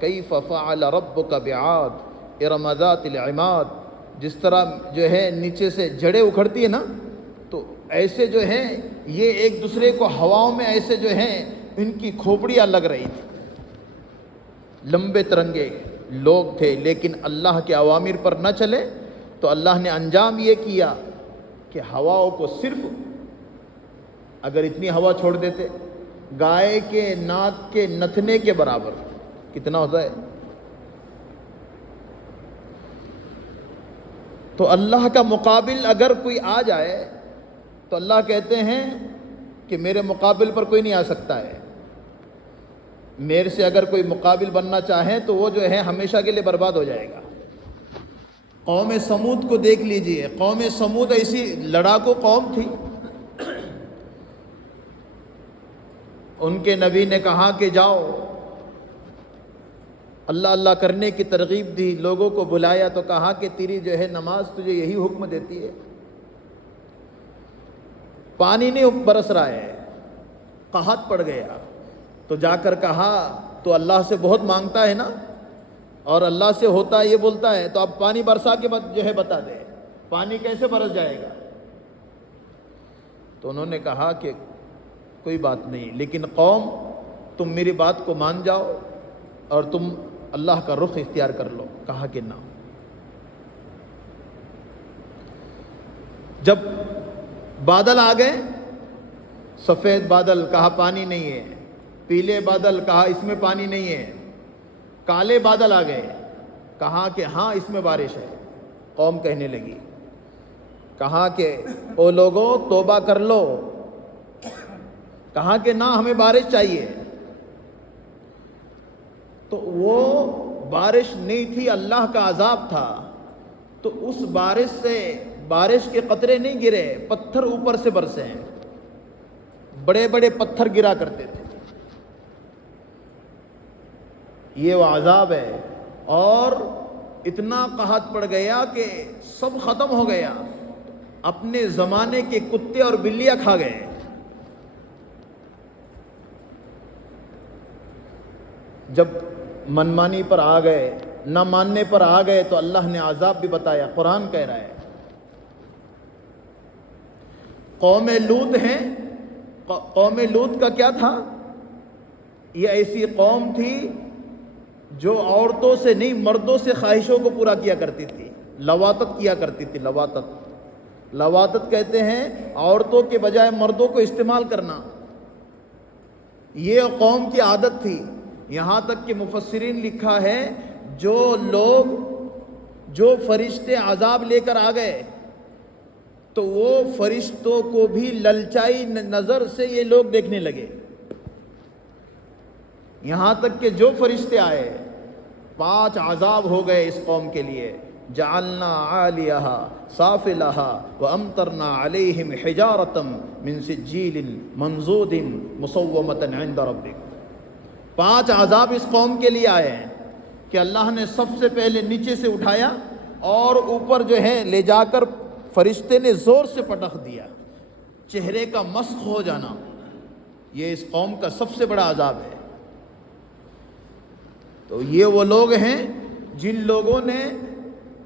کیف فعل ربک بعاد ارم ذات العماد، جس طرح جو ہے نیچے سے جڑیں اکھڑتی ہے نا، تو ایسے جو ہیں یہ ایک دوسرے کو ہواؤں میں ایسے جو ہیں ان کی کھوپڑیاں لگ رہی تھی، لمبے ترنگے لوگ تھے، لیکن اللہ کے اوامر پر نہ چلے تو اللہ نے انجام یہ کیا کہ ہواؤں کو صرف، اگر اتنی ہوا چھوڑ دیتے گائے کے ناک کے نتنے کے برابر کتنا ہوتا ہے، تو اللہ کا مقابل اگر کوئی آ جائے تو اللہ کہتے ہیں کہ میرے مقابل پر کوئی نہیں آ سکتا ہے، میرے سے اگر کوئی مقابل بننا چاہے تو وہ جو ہے ہمیشہ کے لیے برباد ہو جائے گا۔ قوم سمود کو دیکھ لیجئے، قوم سمود ایسی لڑاکو قوم تھی، ان کے نبی نے کہا کہ جاؤ، اللہ اللہ کرنے کی ترغیب دی، لوگوں کو بلایا تو کہا کہ تیری جو ہے نماز تجھے یہی حکم دیتی ہے، پانی نہیں برس رہا ہے، قحط پڑ گیا، تو جا کر کہا تو اللہ سے بہت مانگتا ہے نا، اور اللہ سے ہوتا ہے یہ بولتا ہے، تو اب پانی برسا کے بعد جو ہے بتا دے، پانی کیسے برس جائے گا؟ تو انہوں نے کہا کہ کوئی بات نہیں، لیکن قوم تم میری بات کو مان جاؤ اور تم اللہ کا رخ اختیار کر لو۔ کہا کہ نہ۔ جب بادل آ گئے، سفید بادل، کہا پانی نہیں ہے، پیلے بادل، کہا اس میں پانی نہیں ہے، کالے بادل آ گئے، کہا کہ ہاں اس میں بارش ہے، قوم کہنے لگی، کہا کہ او لوگوں توبہ کر لو، کہا کہ نہ ہمیں بارش چاہیے، تو وہ بارش نہیں تھی، اللہ کا عذاب تھا، تو اس بارش سے بارش کے قطرے نہیں گرے، پتھر اوپر سے برسے ہیں، بڑے بڑے پتھر گرا کرتے تھے، یہ وہ عذاب ہے، اور اتنا قحط پڑ گیا کہ سب ختم ہو گیا، اپنے زمانے کے کتے اور بلیاں کھا گئے۔ جب منمانی پر آ گئے، نہ ماننے پر آ گئے تو اللہ نے عذاب بھی بتایا، قرآن کہہ رہا ہے۔ قوم لوط ہیں، قوم لوط کا کیا تھا؟ یہ ایسی قوم تھی جو عورتوں سے نہیں مردوں سے خواہشوں کو پورا کیا کرتی تھی، لواطت کیا کرتی تھی، لواطت، لواطت کہتے ہیں عورتوں کے بجائے مردوں کو استعمال کرنا، یہ قوم کی عادت تھی، یہاں تک کہ مفسرین لکھا ہے جو لوگ، جو فرشتے عذاب لے کر آ گئے تو وہ فرشتوں کو بھی للچائی نظر سے یہ لوگ دیکھنے لگے، یہاں تک کہ جو فرشتے آئے 5 عذاب ہو گئے اس قوم کے لیے، جعلنا عالیہا سافلہا وامطرنا علیہم حجارۃ من سجیل منضود مسومۃ عند ربک۔ 5 عذاب اس قوم کے لیے آئے ہیں کہ اللہ نے سب سے پہلے نیچے سے اٹھایا اور اوپر جو ہے لے جا کر فرشتے نے زور سے پٹخ دیا، چہرے کا مسخ ہو جانا، یہ اس قوم کا سب سے بڑا عذاب ہے۔ تو یہ وہ لوگ ہیں جن لوگوں نے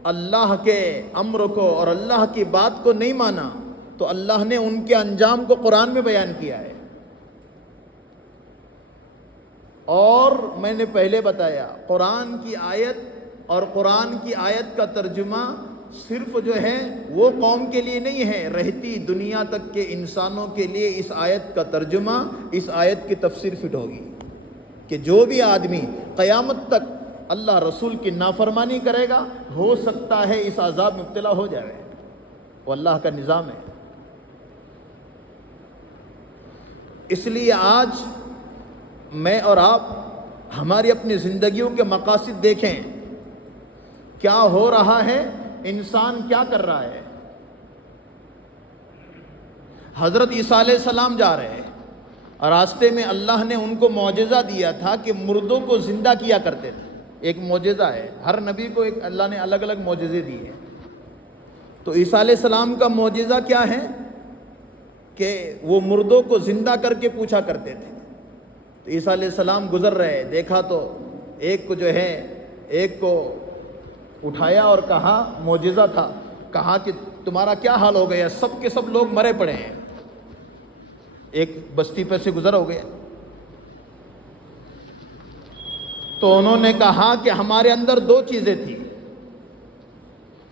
اللہ کے امر کو اور اللہ کی بات کو نہیں مانا، تو اللہ نے ان کے انجام کو قرآن میں بیان کیا ہے۔ اور میں نے پہلے بتایا قرآن کی آیت اور قرآن کی آیت کا ترجمہ صرف جو ہے وہ قوم کے لیے نہیں ہے، رہتی دنیا تک کے انسانوں کے لیے اس آیت کا ترجمہ، اس آیت کی تفسیر فٹ ہوگی کہ جو بھی آدمی قیامت تک اللہ رسول کی نافرمانی کرے گا ہو سکتا ہے اس عذاب میں مبتلا ہو جائے، وہ اللہ کا نظام ہے۔ اس لیے آج میں اور آپ ہماری اپنی زندگیوں کے مقاصد دیکھیں، کیا ہو رہا ہے، انسان کیا کر رہا ہے۔ حضرت عیسیٰ علیہ السلام جا رہے ہیں، راستے میں اللہ نے ان کو معجزہ دیا تھا کہ مردوں کو زندہ کیا کرتے تھے، ایک معجزہ ہے، ہر نبی کو ایک اللہ نے الگ الگ معجزے دیے ہیں۔ تو عیسیٰ علیہ السلام کا معجزہ کیا ہے کہ وہ مردوں کو زندہ کر کے پوچھا کرتے تھے۔ تو عیسیٰ علیہ السلام گزر رہے، دیکھا تو ایک کو جو ہے ایک کو اٹھایا اور کہا، معجزہ تھا، کہا کہ تمہارا کیا حال ہو گیا؟ سب کے سب لوگ مرے پڑے ہیں، ایک بستی پہ سے گزر ہو گیا۔ تو انہوں نے کہا کہ ہمارے اندر دو چیزیں تھیں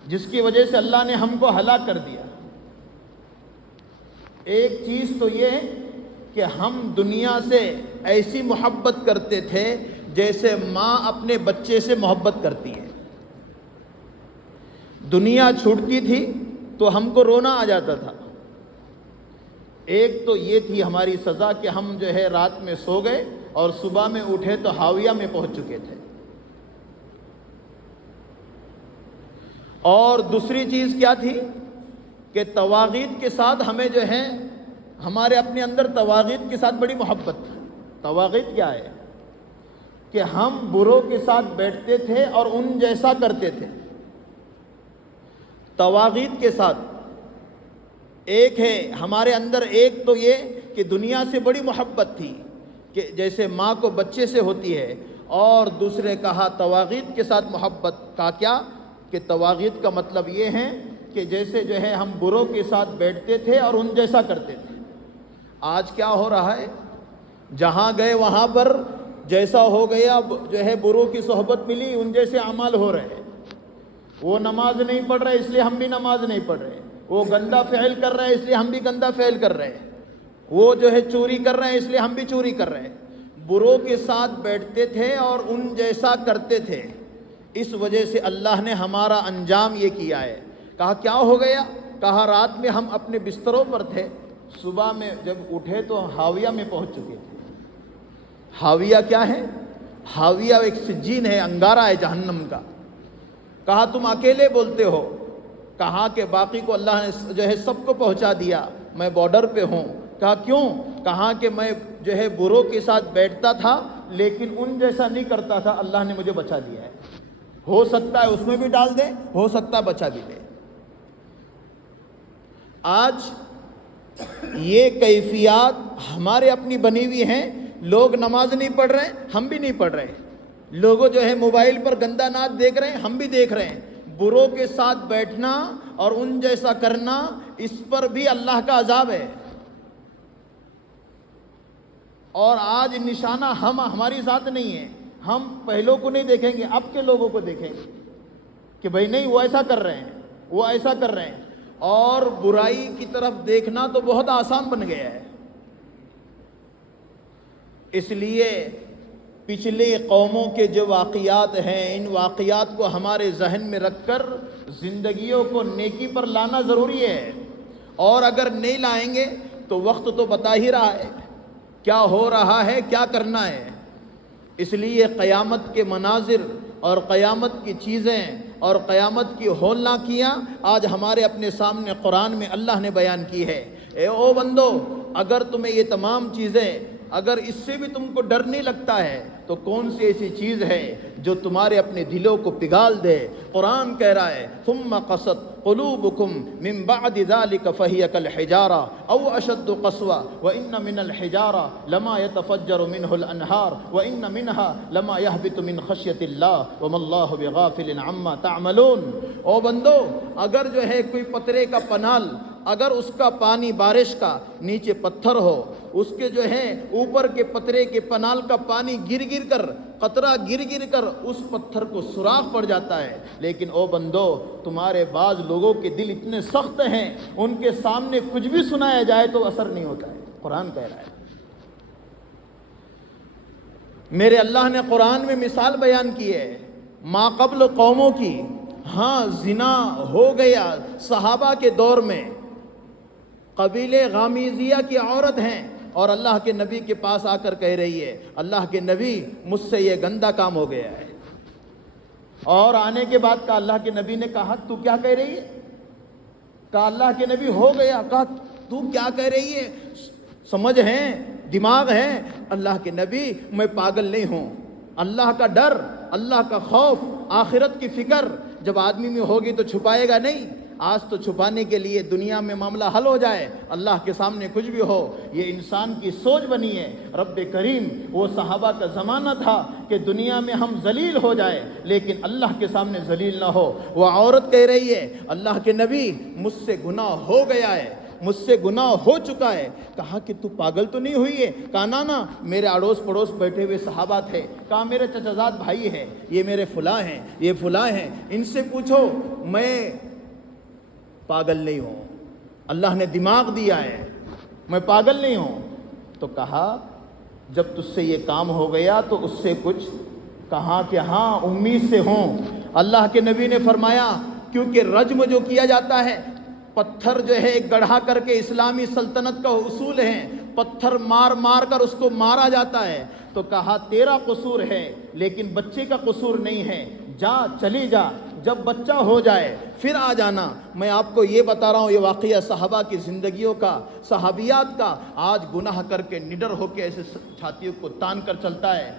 جس کی وجہ سے اللہ نے ہم کو ہلاک کر دیا۔ ایک چیز تو یہ کہ ہم دنیا سے ایسی محبت کرتے تھے جیسے ماں اپنے بچے سے محبت کرتی ہے۔ دنیا چھوٹتی تھی تو ہم کو رونا آ جاتا تھا۔ ایک تو یہ تھی ہماری سزا کہ ہم جو ہے رات میں سو گئے اور صبح میں اٹھے تو حاویہ میں پہنچ چکے تھے۔ اور دوسری چیز کیا تھی کہ طواغیت کے ساتھ ہمیں جو ہے ہمارے اپنے اندر طواغیت کے ساتھ بڑی محبت تھی۔ طواغیت کیا ہے کہ ہم بروں کے ساتھ بیٹھتے تھے اور ان جیسا کرتے تھے۔ طواغیت کے ساتھ ایک ہے ہمارے اندر، ایک تو یہ کہ دنیا سے بڑی محبت تھی کہ جیسے ماں کو بچے سے ہوتی ہے، اور دوسرے کہا طواغیت کے ساتھ محبت کا کیا کہ طواغیت کا مطلب یہ ہے کہ جیسے جو ہے ہم بروں کے ساتھ بیٹھتے تھے اور ان جیسا کرتے تھے۔ آج کیا ہو رہا ہے؟ جہاں گئے وہاں پر جیسا ہو گیا، جو ہے بروں کی صحبت ملی، ان جیسے اعمال ہو رہے ہیں۔ وہ نماز نہیں پڑھ رہے اس لیے ہم بھی نماز نہیں پڑھ رہے، وہ گندا فعل کر رہے ہیں اس لیے ہم بھی گندا فعل کر رہے ہیں، وہ جو ہے چوری کر رہے ہیں اس لیے ہم بھی چوری کر رہے ہیں۔ بروں کے ساتھ بیٹھتے تھے اور ان جیسا کرتے تھے، اس وجہ سے اللہ نے ہمارا انجام یہ کیا ہے۔ کہا کیا ہو گیا؟ کہا رات میں ہم اپنے بستروں پر تھے، صبح میں جب اٹھے تو حاویہ میں پہنچ چکے تھے۔ حاویہ کیا ہے؟ حاویہ ایک سجین ہے، انگارہ ہے جہنم کا۔ کہا تم اکیلے بولتے ہو، کہا کہ باقی کو اللہ نے جو ہے سب کو پہنچا دیا، میں بارڈر پہ ہوں۔ کہا کیوں؟ کہا کہ میں جو ہے بروں کے ساتھ بیٹھتا تھا لیکن ان جیسا نہیں کرتا تھا، اللہ نے مجھے بچا دیا ہے۔ ہو سکتا ہے اس میں بھی ڈال دے، ہو سکتا ہے بچا بھی دے۔ آج یہ کیفیات ہمارے اپنی بنی ہوئی ہیں۔ لوگ نماز نہیں پڑھ رہے، ہم بھی نہیں پڑھ رہے۔ لوگوں جو ہے موبائل پر گندا ناچ دیکھ رہے ہیں، ہم بھی دیکھ رہے ہیں۔ بروں کے ساتھ بیٹھنا اور ان جیسا کرنا، اس پر بھی اللہ کا عذاب ہے۔ اور آج نشانہ ہماری ذات نہیں ہے، ہم پہلوں کو نہیں دیکھیں گے، اب کے لوگوں کو دیکھیں گے کہ بھئی نہیں وہ ایسا کر رہے ہیں، وہ ایسا کر رہے ہیں۔ اور برائی کی طرف دیکھنا تو بہت آسان بن گیا ہے۔ اس لیے پچھلے قوموں کے جو واقعات ہیں، ان واقعات کو ہمارے ذہن میں رکھ کر زندگیوں کو نیکی پر لانا ضروری ہے۔ اور اگر نہیں لائیں گے تو وقت تو بتا ہی رہا ہے کیا ہو رہا ہے، کیا کرنا ہے۔ اس لیے قیامت کے مناظر اور قیامت کی چیزیں اور قیامت کی ہولناکیاں آج ہمارے اپنے سامنے قرآن میں اللہ نے بیان کی ہے۔ اے او بندو، اگر تمہیں یہ تمام چیزیں، اگر اس سے بھی تم کو ڈر نہیں لگتا ہے تو کون سی ایسی چیز ہے جو تمہارے اپنے دلوں کو پگھال دے؟ قرآن کہہ رہا ہے ثم قست قلوبکم من بعد ذلك فهي كالحجارة او اشد قسوة وان من الحجارة لما يتفجر منه الانهار وان منها لما يهبط من خشية الله وما الله بغافل عما تعملون۔ او بندو، اگر جو ہے کوئی پترے کا پنال، اگر اس کا پانی بارش کا نیچے پتھر ہو، اس کے جو ہے اوپر کے پترے کے پنال کا پانی گر گر کر، قطرہ گر گر کر اس پتھر کو سوراخ پڑ جاتا ہے، لیکن او بندو تمہارے بعض لوگوں کے دل اتنے سخت ہیں، ان کے سامنے کچھ بھی سنایا جائے تو اثر نہیں ہوتا ہے۔ قرآن کہہ رہا ہے۔ میرے اللہ نے قرآن میں مثال بیان کی ہے ما قبل قوموں کی۔ ہاں زنا ہو گیا صحابہ کے دور میں، قبیلے غامیزیہ کی عورت ہیں اور اللہ کے نبی کے پاس آ کر کہہ رہی ہے اللہ کے نبی مجھ سے یہ گندا کام ہو گیا ہے۔ اور آنے کے بعد کہا اللہ کے نبی نے کہا تو کیا کہہ رہی ہے؟ کہا اللہ کے نبی ہو گیا۔ کہا تو کیا کہہ رہی ہے؟ سمجھ ہے، دماغ ہے؟ اللہ کے نبی میں پاگل نہیں ہوں۔ اللہ کا ڈر، اللہ کا خوف، آخرت کی فکر جب آدمی میں ہوگی تو چھپائے گا نہیں۔ آج تو چھپانے کے لیے دنیا میں معاملہ حل ہو جائے، اللہ کے سامنے کچھ بھی ہو، یہ انسان کی سوچ بنی ہے۔ رب کریم، وہ صحابہ کا زمانہ تھا کہ دنیا میں ہم ذلیل ہو جائے لیکن اللہ کے سامنے ذلیل نہ ہو۔ وہ عورت کہہ رہی ہے اللہ کے نبی مجھ سے گناہ ہو گیا ہے، مجھ سے گناہ ہو چکا ہے۔ کہا کہ تو پاگل تو نہیں ہوئی ہے؟ کہا نا میرے اڑوس پڑوس بیٹھے ہوئے صحابہ تھے، کہا میرے چچا زاد بھائی ہیں، یہ میرے فلاں ہیں، یہ فلاں ہیں، ان سے پوچھو، میں پاگل نہیں ہوں، اللہ نے دماغ دیا ہے، میں پاگل نہیں ہوں۔ تو کہا جب تجھ سے یہ کام ہو گیا تو اس سے کچھ کہا کہ ہاں امید سے ہوں۔ اللہ کے نبی نے فرمایا کیونکہ رجم جو کیا جاتا ہے، پتھر جو ہے گڑھا کر کے اسلامی سلطنت کا اصول ہے، پتھر مار مار کر اس کو مارا جاتا ہے، تو کہا تیرا قصور ہے لیکن بچے کا قصور نہیں ہے، جا چلی جا، جب بچہ ہو جائے پھر آ جانا۔ میں آپ کو یہ بتا رہا ہوں، یہ واقعہ صحابہ کی زندگیوں کا، صحابیات کا۔ آج گناہ کر کے نڈر ہو کے ایسے چھاتیوں کو تان کر چلتا ہے،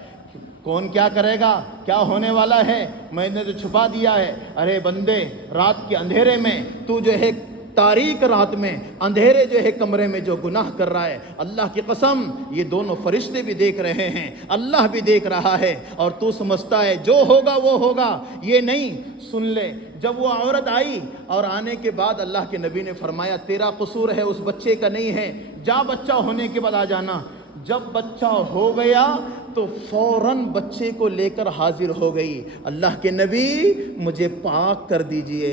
کون کیا کرے گا، کیا ہونے والا ہے، میں نے تو چھپا دیا ہے۔ ارے بندے، رات کے اندھیرے میں تو جو ہے تاریک رات میں اندھیرے جو ہے کمرے میں جو گناہ کر رہا ہے، اللہ کی قسم یہ دونوں فرشتے بھی دیکھ رہے ہیں، اللہ بھی دیکھ رہا ہے، اور تو سمجھتا ہے جو ہوگا وہ ہوگا۔ یہ نہیں، سن لے، جب وہ عورت آئی اور آنے کے بعد اللہ کے نبی نے فرمایا تیرا قصور ہے، اس بچے کا نہیں ہے، جا بچہ ہونے کے بعد آ جانا۔ جب بچہ ہو گیا تو فوراً بچے کو لے کر حاضر ہو گئی، اللہ کے نبی مجھے پاک کر دیجئے،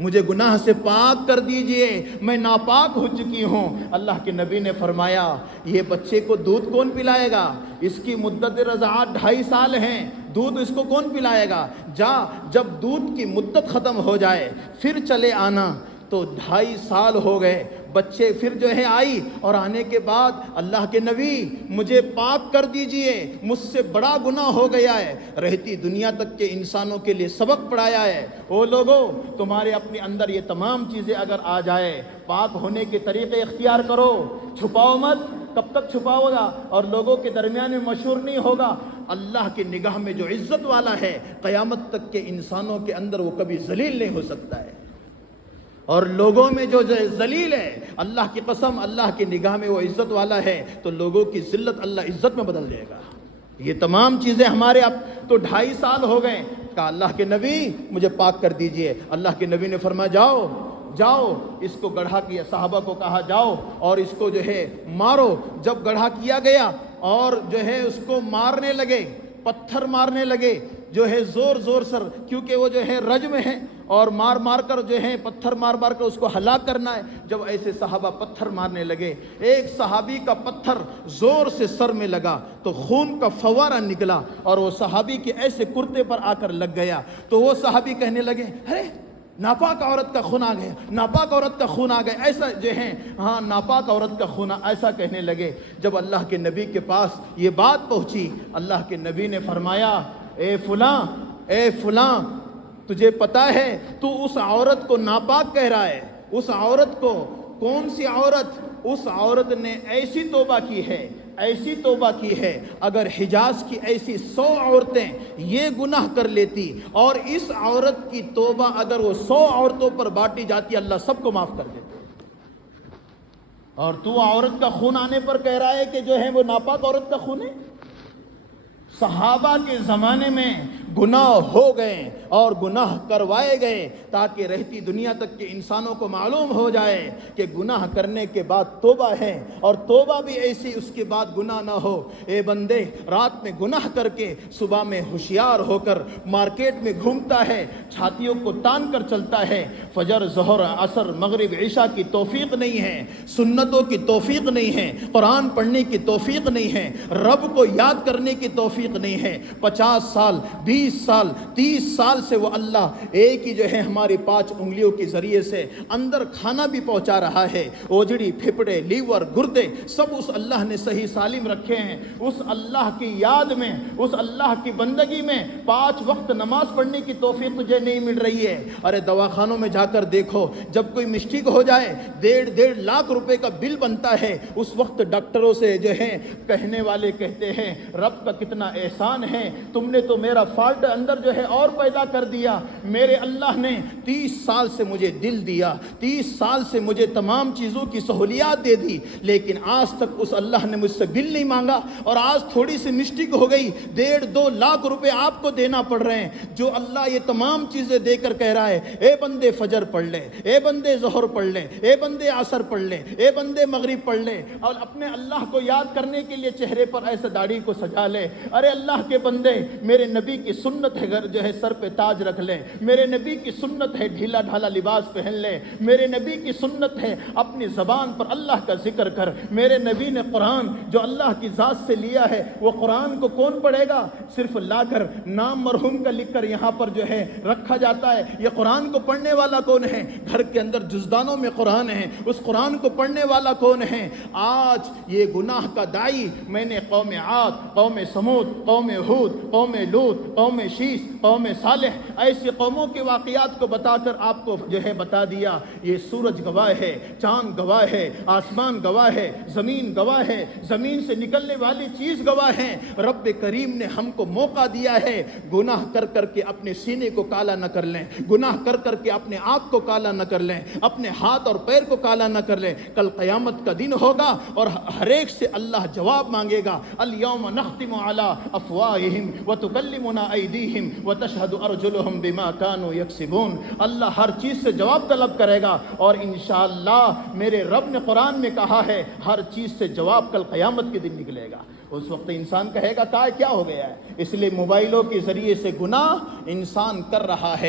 مجھے گناہ سے پاک کر دیجئے، میں ناپاک ہو چکی ہوں۔ اللہ کے نبی نے فرمایا یہ بچے کو دودھ کون پلائے گا، اس کی مدت رضاعت 2.5 سال ہیں، دودھ اس کو کون پلائے گا، جا جب دودھ کی مدت ختم ہو جائے پھر چلے آنا۔ تو 2.5 سال ہو گئے، بچے پھر جو ہے آئی، اور آنے کے بعد اللہ کے نبی مجھے پاک کر دیجئے، مجھ سے بڑا گناہ ہو گیا ہے، رہتی دنیا تک کے انسانوں کے لیے سبق پڑھایا ہے۔ او لوگوں، تمہارے اپنے اندر یہ تمام چیزیں اگر آ جائے، پاک ہونے کے طریقے اختیار کرو، چھپاؤ مت، کب تک چھپاؤ گا اور لوگوں کے درمیان میں مشہور نہیں ہوگا۔ اللہ کی نگاہ میں جو عزت والا ہے، قیامت تک کے انسانوں کے اندر وہ کبھی ذلیل نہیں ہو سکتا ہے، اور لوگوں میں جو ذلیل ہے، اللہ کی قسم اللہ کی نگاہ میں وہ عزت والا ہے، تو لوگوں کی ذلت اللہ عزت میں بدل دے گا۔ یہ تمام چیزیں ہمارے اب تو 2.5 سال ہو گئے، کہا اللہ کے نبی مجھے پاک کر دیجئے۔ اللہ کے نبی نے فرمایا جاؤ جاؤ، اس کو گڑھا کیا، صحابہ کو کہا جاؤ اور اس کو جو ہے مارو۔ جب گڑھا کیا گیا اور جو ہے اس کو مارنے لگے، پتھر مارنے لگے جو ہے زور زور سر، کیونکہ وہ جو ہے رجم ہے، اور مار مار کر جو ہے پتھر مار مار کر اس کو ہلاک کرنا ہے۔ جب ایسے صحابہ پتھر مارنے لگے، ایک صحابی کا پتھر زور سے سر میں لگا تو خون کا فوارہ نکلا اور وہ صحابی کے ایسے کرتے پر آ کر لگ گیا۔ تو وہ صحابی کہنے لگے ارے ناپاک عورت کا خون آ گیا، ناپاک عورت کا خون آ گیا، ایسا جو ہے ہاں ناپاک عورت کا خون، ایسا کہنے لگے۔ جب اللہ کے نبی کے پاس یہ بات پہنچی، اللہ کے نبی نے فرمایا اے فلاں، اے فلاں، تجھے پتا ہے تو اس عورت کو ناپاک کہہ رہا ہے، اس عورت کو، کون سی عورت؟ اس عورت نے ایسی توبہ کی ہے، ایسی توبہ کی ہے، اگر حجاز کی ایسی 100 عورتیں یہ گناہ کر لیتی اور اس عورت کی توبہ اگر وہ 100 عورتوں پر بانٹی جاتی، اللہ سب کو معاف کر دیتے۔ اور تو عورت کا خون آنے پر کہہ رہا ہے کہ جو ہے وہ ناپاک عورت کا خون ہے۔ صحابہ کے زمانے میں گناہ ہو گئے اور گناہ کروائے گئے تاکہ رہتی دنیا تک کے انسانوں کو معلوم ہو جائے کہ گناہ کرنے کے بعد توبہ ہے، اور توبہ بھی ایسی اس کے بعد گناہ نہ ہو۔ اے بندے، رات میں گناہ کر کے صبح میں ہوشیار ہو کر مارکیٹ میں گھومتا ہے، چھاتیوں کو تان کر چلتا ہے، فجر ظہر عصر مغرب عشاء کی توفیق نہیں ہے، سنتوں کی توفیق نہیں ہے، قرآن پڑھنے کی توفیق نہیں ہے، رب کو یاد کرنے کی توفیق نہیں ہے۔ 50 سال 20 سال 30 سال سے وہ اللہ ایک ہی جو ہے ہماری 5 انگلیوں کے ذریعے سے اندر کھانا بھی پہنچا رہا ہے، اوجڑی پھپڑے لیور گردے سب اس اللہ نے صحیح سالم رکھے ہیں۔ اس اللہ کی یاد میں، اس اللہ کی بندگی میں 5 وقت نماز پڑھنے کی توفیق تجھے نہیں مل رہی ہے۔ ارے دواخانوں میں جا کر دیکھو، جب کوئی مسٹیک ہو جائے 1.5 لاکھ روپے کا بل بنتا ہے، اس وقت ڈاکٹروں سے جو ہے کہنے والے کہتے ہیں رب کا کتنا احسان ہے، تم نے تو میرا ہارٹ اندر جو ہے اور پیدا کر دیا. میرے اللہ نے 30 سال سے مجھے دل دیا, 30 سال سے مجھے تمام چیزوں کی سہولیات دے دی, لیکن آج تک اس اللہ نے مجھ سے بل نہیں مانگا, اور آج تھوڑی سی مسٹیک ہو گئی, 1.5-2 لاکھ روپے آپ کو دینا پڑ رہے ہیں. جو اللہ یہ تمام چیزیں دے کر کہہ رہا ہے, اے بندے فجر پڑھ لے, اے بندے ظہر پڑھ لے, اے بندے عصر پڑھ لے, اے بندے مغرب پڑھ لے, اور اپنے اللہ کو یاد کرنے کے لیے چہرے پر ایسے داڑھی کو سجا لے. ارے اللہ کے بندے, میرے نبی کی سنت ہے جو ہے سر پہ تاج رکھ لے, میرے نبی کی سنت ہے ڈھیلا ڈھالا لباس پہن لے, میرے نبی کی سنت ہے اپنی زبان پر اللہ کا ذکر کر. میرے نبی نے قرآن جو اللہ کی ذات سے لیا ہے, وہ قرآن کو کون پڑھے گا؟ صرف لا کر نام مرحوم کا لکھ کر یہاں پر جو ہے رکھا جاتا ہے. یہ قرآن کو پڑھنے والا کون ہے؟ گھر کے اندر جزدانوں میں قرآن ہے, اس قرآن کو پڑھنے والا کون ہے؟ آج یہ گناہ کا دائی میں نے قوم عاد, قوم سمود, قوم ہود, قوم لوط, قوم شیس, قوم صالح, ایسی قوموں کے واقعات کو بتا کر آپ کو جو ہے بتا دیا. یہ سورج گواہ ہے, چاند گواہ ہے, آسمان گواہ ہے, زمین گواہ ہے, زمین سے نکلنے والی چیز گواہ ہے. رب کریم نے ہم کو موقع دیا ہے, گناہ کر کر کے اپنے سینے کو کالا نہ کر لیں, گناہ کر کر کے اپنے آنکھ کو کالا نہ کر لیں, اپنے ہاتھ اور پیر کو کالا نہ کر لیں. کل قیامت کا دن ہوگا اور ہر ایک سے اللہ جواب مانگے گا. الیوم نختم علی افواہہم وتکلمنا ایدیہم وتشہد ارجلہم بما کانوا یکسبون. اللہ ہر چیز سے جواب طلب کرے گا, اور انشاءاللہ میرے رب نے قرآن میں کہا ہے ہر چیز سے جواب کل قیامت کے دن نکلے گا. اس وقت انسان کہے گا کیا ہو گیا ہے. اس لیے موبائلوں کے ذریعے سے گناہ انسان کر رہا ہے.